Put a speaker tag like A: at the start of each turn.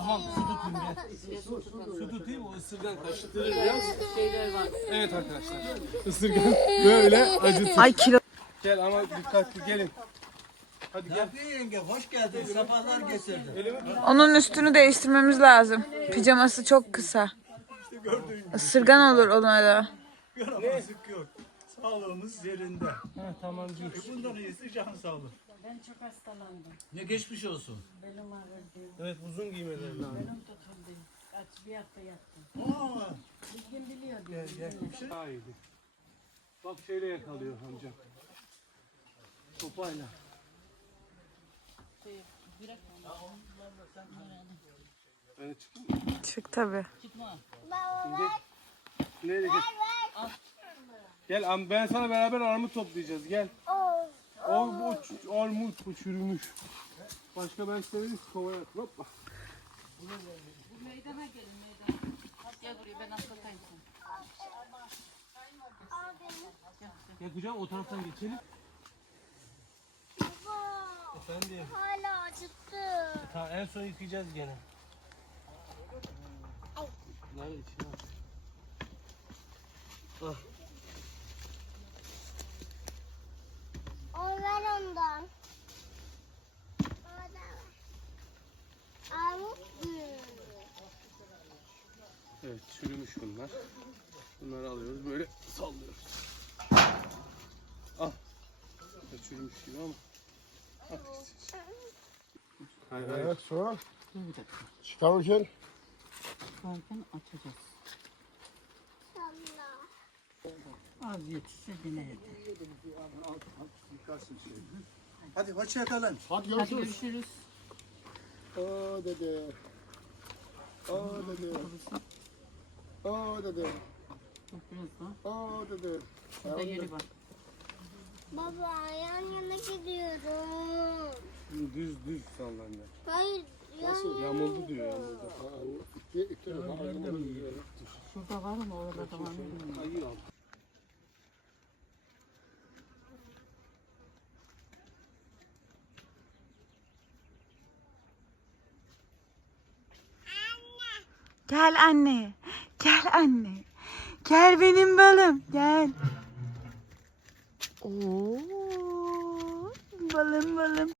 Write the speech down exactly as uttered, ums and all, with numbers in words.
A: Tamam su tutayım gel. Su tutayım o ısırgan kaçtırır biraz.
B: Şeyler var.
A: Evet arkadaşlar. Isırgan böyle acıtır.
C: Ay kilo.
A: Gel ama dikkatli gelin. Hadi gel.
D: Nafiye yenge hoş geldin. Sefalar getirdin.
C: Onun üstünü değiştirmemiz lazım. Pijaması çok kısa. Isırgan olur ona da.
D: Yaramazlık yok. Sağlığımız yerinde.
A: Ha, tamam dur.
D: Bundan iyisi can sağlık.
B: Ben çok hastalandım.
D: Ne geçmiş olsun.
B: Belim ağrıdı.
A: Evet uzun giymeleri lazım.
B: Belim tutuldu. Kaç bir hafta yattım.
D: Aa,
B: Bir gün biliyordu.
D: gel gel. Bir şey.
A: Daha iyiydi. Bak şeyle yakalıyor amcam. Sopayla. Ben de çıkayım mı?
C: Çık tabi.
A: Nereye gel? Gel am- ben sana beraber armut toplayacağız gel. O, o ç- armut bu çürümüş. Başka ben severiz kovaya at. Hoppa.
B: Meydana gelin meydana. Gel buraya ben atlatayım seni.
A: Gel kucağım o taraftan geçelim. Efendim.
E: Hala acıttı.
A: Tamam en son yıkayacağız gene. Bunları içine at. Ah.
E: O ver ondan. O da ver. Armut büyüğü.
A: Evet çürümüş bunlar. Bunları alıyoruz böyle sallıyoruz. Al. Evet, çürümüş gibi ama. At gitsin. Hayır hayır.
F: Evet sonra
B: Dur bir dakika.
F: çıkarırken
B: Varken açacağız.
E: Salla.
B: Az yetişse yine yeter.
D: Hadi hoşça kalın.
F: hadi
B: Hadi
F: görüşürüz.
B: görüşürüz.
F: Aa dede. Aa dede. Aa dede.
B: Bak biraz daha.
F: Aa dede.
B: Burada yeri var.
E: Baba yan yana gidiyorum.
A: Düz düz sallanacak.
E: Hayır yan
A: Nasıl? Yamuldu diyor yamuldu.
F: Aa, itti, itti.
B: Şurada var ama orada da var mı bilmiyorum.
A: Hayır al.
C: Gel anne. Gel anne. Gel benim balım. Gel. Oo, balım balım.